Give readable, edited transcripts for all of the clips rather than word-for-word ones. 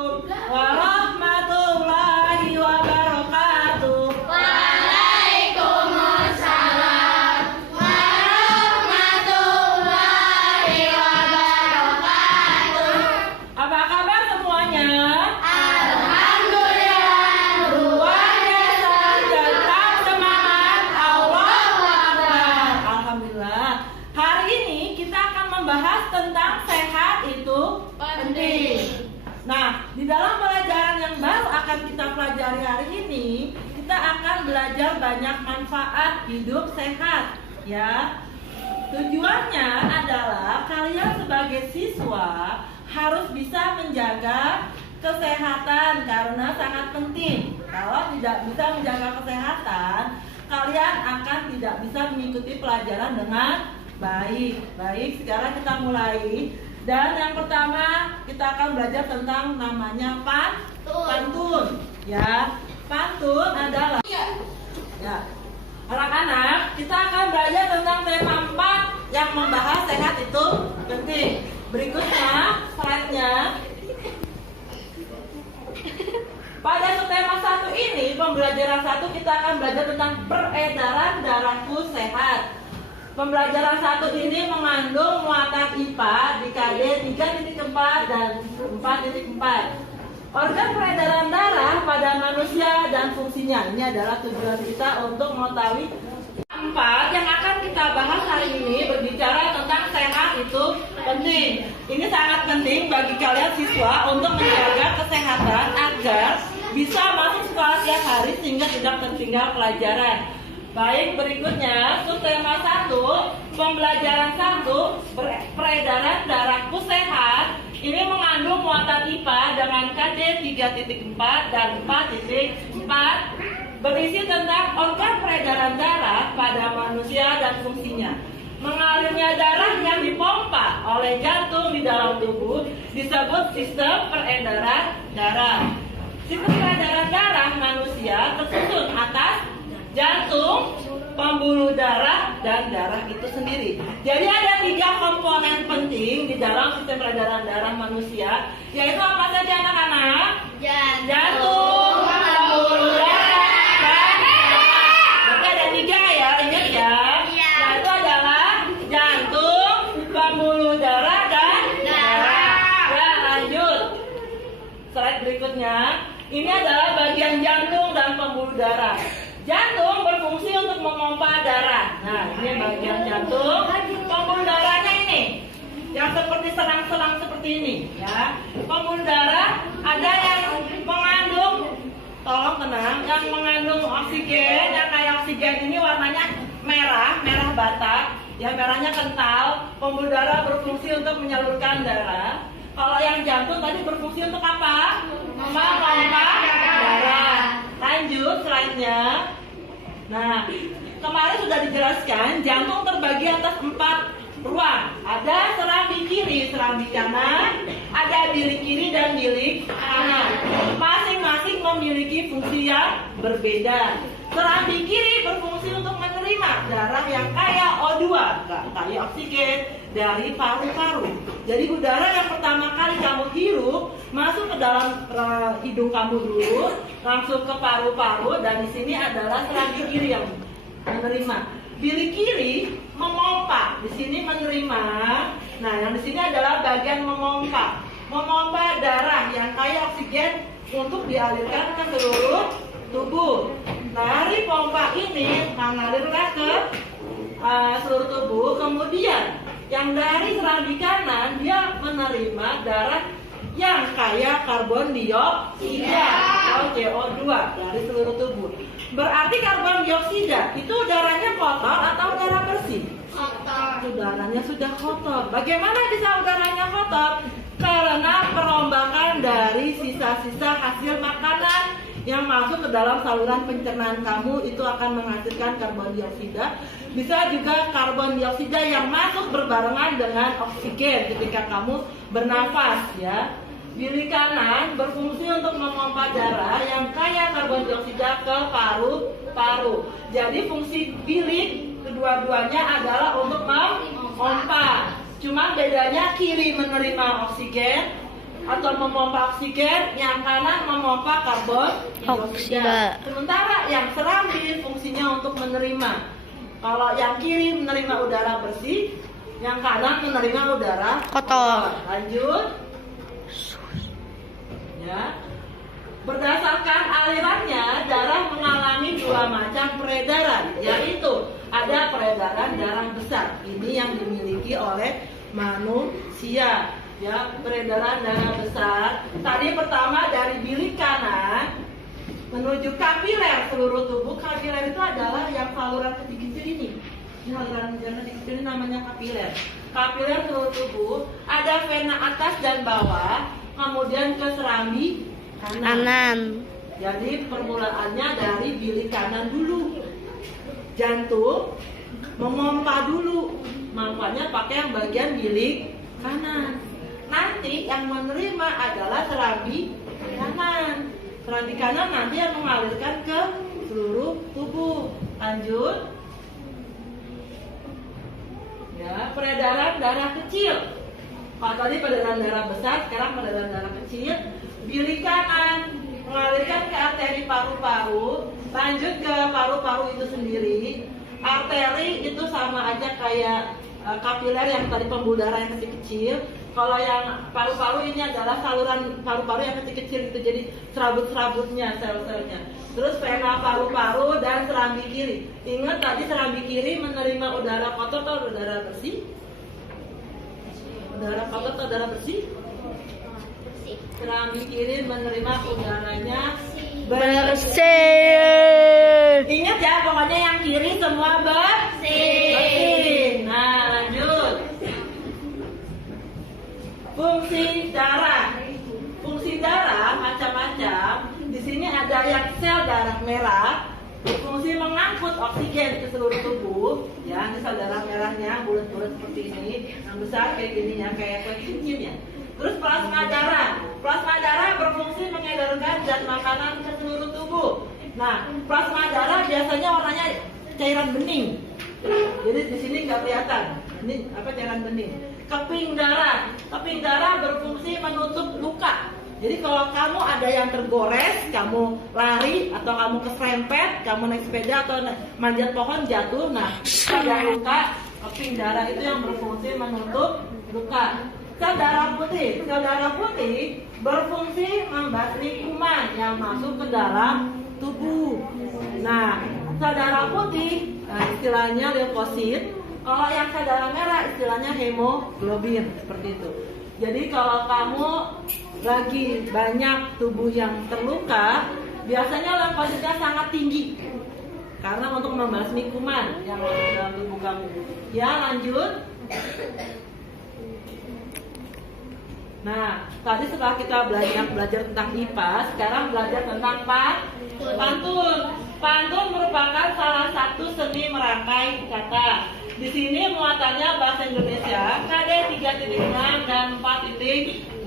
Warahmatullahi wabarakatuh. Waalaikumsalam warahmatullahi wabarakatuh. Apa kabar semuanya? Alhamdulillah, Luar biasa, tetap semangat. Allahu Akbar. Alhamdulillah. Hari ini kita akan membahas tentang sehat itu penting. Nah, di dalam pelajaran yang baru akan kita pelajari hari ini, kita akan belajar banyak manfaat hidup sehat, ya. Tujuannya adalah kalian sebagai siswa harus bisa menjaga kesehatan karena sangat penting. Kalau tidak bisa menjaga kesehatan, kalian akan tidak bisa mengikuti pelajaran dengan baik. Baik, sekarang kita mulai. Dan yang pertama kita akan belajar tentang namanya pantun. Ya, pantun adalah ya. Anak-anak, kita akan belajar tentang tema 4 yang membahas sehat itu penting. Berikutnya slide-nya. Pada tema 1 ini, pembelajaran 1 kita akan belajar tentang peredaran darahku sehat. Pembelajaran 1 ini mengandung muatan IPA di KD 3.4 dan 4.4. Organ peredaran darah pada manusia dan fungsinya. Ini adalah tujuan kita untuk mengetahui 4 yang akan kita bahas hari ini berbicara tentang sehat itu penting. Ini sangat penting bagi kalian siswa untuk menjaga kesehatan agar bisa masuk sekolah tiap hari sehingga tidak tertinggal pelajaran. Baik, berikutnya subtema 1, pembelajaran 1, peredaran darahku sehat. Ini mengandung muatan IPA dengan KD 3.4 dan 4.4, berisi tentang organ peredaran darah pada manusia dan fungsinya. Mengalirnya darah yang dipompa oleh jantung di dalam tubuh disebut sistem peredaran darah. Sistem peredaran darah manusia tersusun atas jantung, pembuluh darah, dan darah itu sendiri. Jadi ada 3 komponen penting di dalam sistem peredaran darah manusia, yaitu apa saja anak-anak? Jantung, pembuluh darah, dan darah. Berarti ada 3 ya, ingat ya? Yaitu adalah jantung, pembuluh darah, dan darah. Ya, lanjut. Slide berikutnya. Ini adalah bagian jantung dan pembuluh darah. Jantung berfungsi untuk memompa darah. Nah, ini bagian jantung. Pembuluh darahnya ini yang seperti selang-selang seperti ini, ya. Pembuluh darah ada yang mengandung, tolong tenang, yang mengandung oksigen, yang kayak oksigen ini warnanya merah bata, ya, merahnya kental. Pembuluh darah berfungsi untuk menyalurkan darah. Kalau yang jantung tadi berfungsi untuk apa? Memompa darah. Lanjut slide-nya. Nah, kemarin sudah dijelaskan jantung terbagi atas 4 ruang. Ada serambi kiri, serambi kanan, ada bilik kiri dan bilik kanan. Masing-masing memiliki fungsi yang berbeda. Serambi kiri berfungsi untuk menerima darah yang kaya O2, kaya oksigen dari paru-paru. Jadi udara yang pertama kali kamu hirup masuk ke dalam hidung kamu dulu, langsung ke paru-paru, dan di sini adalah serambi kiri yang menerima. Bilik kiri memompa, di sini menerima. Nah, yang di sini adalah bagian memompa darah yang kaya oksigen untuk dialirkan ke seluruh tubuh. Dari pompa ini mengalirlah ke seluruh tubuh. Kemudian yang dari serambi kanan dia menerima darah yang kaya karbon dioksida atau CO2 dari seluruh tubuh. Berarti karbon dioksida itu udaranya kotor atau udara bersih? Kotor. Udaranya sudah kotor. Bagaimana bisa udaranya kotor? Karena perombakan dari sisa-sisa hasil makanan yang masuk ke dalam saluran pencernaan kamu itu akan menghasilkan karbon dioksida. Bisa juga karbon dioksida yang masuk berbarengan dengan oksigen ketika kamu bernafas, ya. Bilik kanan berfungsi untuk memompa darah yang kaya karbon dioksida ke paru-paru. Jadi fungsi bilik kedua-duanya adalah untuk memompa. Cuma bedanya kiri menerima oksigen, atau memompa oksigen, yang kanan memompa karbon dioksida. Sementara yang serambi fungsinya untuk menerima. Kalau yang kiri menerima udara bersih, yang kanan menerima udara kotor. Lanjut. Ya. Berdasarkan alirannya, darah mengalami dua macam peredaran, yaitu ada peredaran darah besar. Ini yang dimiliki oleh manusia. Ya, peredaran darah besar. Tadi pertama dari bilik kanan menuju kapiler seluruh tubuh. Kapiler itu adalah yang saluran kecil-kecil ini. Saluran yang kecil ini namanya kapiler. Kapiler seluruh tubuh, ada vena atas dan bawah, kemudian ke serambi kanan. Jadi permulaannya dari bilik kanan dulu. Jantung memompa dulu, mampanya pakai yang bagian bilik kanan. Nanti yang menerima adalah serambi kanan. Serambi kanan nanti yang mengalirkan ke seluruh tubuh. Lanjut. Ya, peredaran darah kecil. Kalau tadi peredaran darah besar, sekarang peredaran darah kecil. Bilik kanan mengalirkan ke arteri paru-paru, lanjut ke paru-paru itu sendiri. Arteri itu sama aja kayak kapiler yang tadi pembuluh darah yang kecil-kecil. Kalau yang paru-paru ini adalah saluran paru-paru yang kecil-kecil itu, jadi serabut-serabutnya, sel-selnya. Terus vena paru-paru dan serambi kiri. Ingat tadi serambi kiri menerima udara kotor atau udara bersih? Udara kotor atau udara bersih? Serambi kiri menerima udaranya bersih. Ingat ya, pokoknya yang kiri semua bersih. Nah, lanjut. Fungsi darah. Fungsi darah macam-macam. Di sini ada yang sel darah merah, fungsi mengangkut oksigen ke seluruh tubuh. Ya, ini sel darah merahnya bulat-bulat seperti ini, yang besar kayak gini ya, kayak kue cincin ya. Terus plasma darah. Plasma darah berfungsi mengedarkan zat makanan ke seluruh tubuh. Nah, plasma darah biasanya warnanya cairan bening. Jadi di sini nggak kelihatan. Ini apa cairan bening? Keping darah. Keping darah berfungsi menutup luka. Jadi kalau kamu ada yang tergores, kamu lari atau kamu keserempet, kamu naik sepeda atau manjat pohon jatuh, nah ada luka, keping darah itu yang berfungsi menutup luka. Sel darah putih berfungsi membasmi kuman yang masuk ke dalam tubuh. Nah, sel darah putih istilahnya leukosit. Kalau yang sel darah merah istilahnya hemoglobin, seperti itu. Jadi kalau kamu lagi banyak tubuh yang terluka, biasanya leukositnya sangat tinggi karena untuk membasmi kuman yang ada dalam tubuh kamu. Ya, lanjut. Nah, tadi setelah kita belajar tentang IPA, sekarang belajar tentang pantun. Pantun merupakan salah satu seni merangkai kata. Di sini muatannya bahasa Indonesia, KD 3.6 dan 4.6.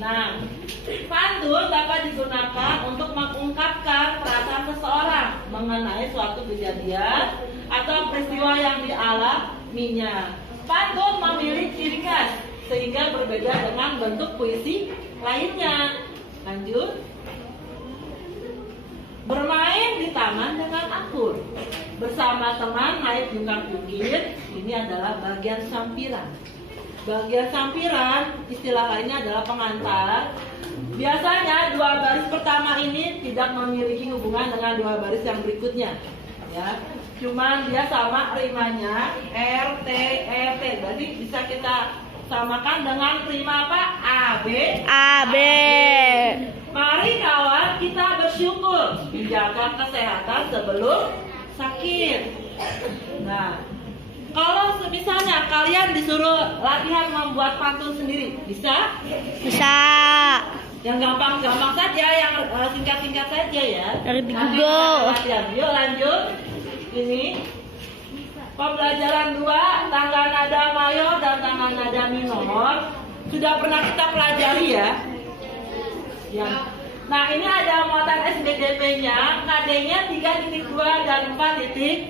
Pantun dapat digunakan untuk mengungkapkan perasaan seseorang mengenai suatu kejadian atau peristiwa yang dialaminya. Pantun memiliki ciri khas sehingga berbeda dengan bentuk puisi lainnya. Lanjut. Bermain di taman dengan akur, bersama teman naik jungkang bukit. Ini adalah bagian sampiran. Bagian sampiran istilah lainnya adalah pengantar. Biasanya dua baris pertama ini tidak memiliki hubungan dengan dua baris yang berikutnya. Ya, cuman dia sama rimanya RT RT. Berarti bisa kita samakan dengan rima apa? AB. Mari kawan kita bersyukur, menjaga kesehatan sebelum sakit. Nah, kalau misalnya kalian disuruh latihan membuat pantun sendiri, bisa? Bisa. Yang gampang-gampang saja, yang singkat-singkat saja ya. Dari di Nanti Google. kita latihan. Yuk lanjut. Ini pembelajaran 2, tangga nada mayor dan tangga nada minor. Sudah pernah kita pelajari ya? Ya. Nah, ini ada muatan SBDP-nya, KD-nya 3.2 dan 4.2.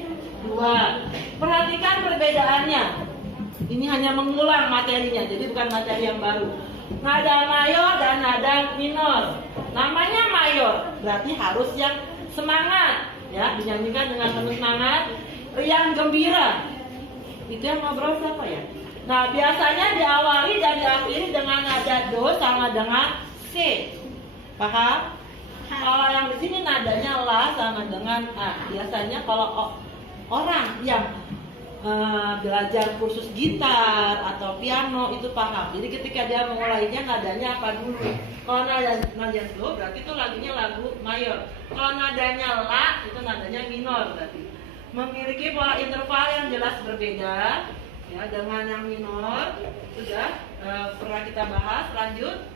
Perhatikan perbedaannya. Ini hanya mengulang materinya, jadi bukan materi yang baru. nada mayor dan nada minor. Namanya mayor berarti harus yang semangat, ya, dinyanyikan dengan penuh semangat, riang gembira. Itu yang ngobrol siapa ya? Nah, biasanya diawali dan diakhiri dengan nada do sama dengan c. Paham? Kalau yang di sini nadanya la sama dengan a. Biasanya kalau orang yang belajar kursus gitar atau piano itu paham. Jadi ketika dia memulainya nadanya apa dulu? Kalau nada do berarti itu lagunya lagu mayor. Kalau nadanya la itu nadanya minor berarti. Memiliki pola interval yang jelas berbeda, ya, dengan yang minor. Sudah pernah kita bahas. Lanjut.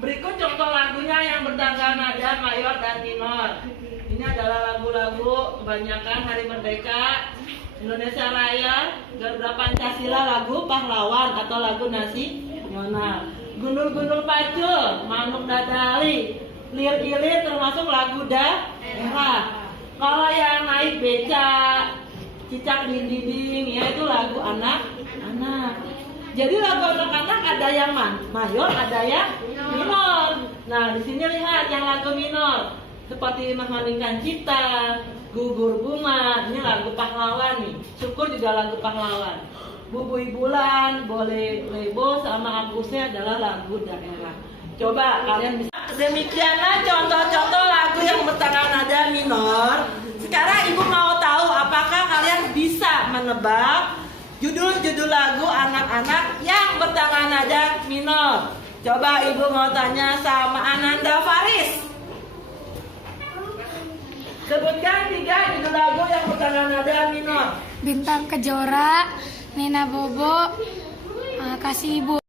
Berikut contoh lagunya yang bertanggal nada mayor dan minor. Ini adalah lagu-lagu kebanyakan Hari Merdeka, Indonesia Raya, Garuda Pancasila, lagu pahlawan atau lagu nasional. Gundul-gundul pacul, Manuk Dadali, Lir-ilir termasuk lagu daerah. Kalau yang naik beca, Cicak dinding, ya itu lagu anak-anak. Jadi lagu anak-anak ada yang mayor, ada yang minor. Nah, di sini lihat yang lagu minor. Seperti Mengheningkan Cipta, Gugur Bunga, ini lagu pahlawan nih. Syukur juga lagu pahlawan. Bubui Bulan, Boleh Lebo sama Agusnya adalah lagu daerah. Coba kalian bisa. Demikianlah contoh-contoh lagu yang bertanggal nada minor. Sekarang ibu mau tahu apakah kalian bisa menebak judul-judul lagu anak-anak yang bertanggal nada minor. Coba ibu mau tanya sama Ananda Faris. Sebutkan 3 judul lagu yang bertanggal nada minor. Bintang Kejora, Nina Bobo, Kasih Ibu.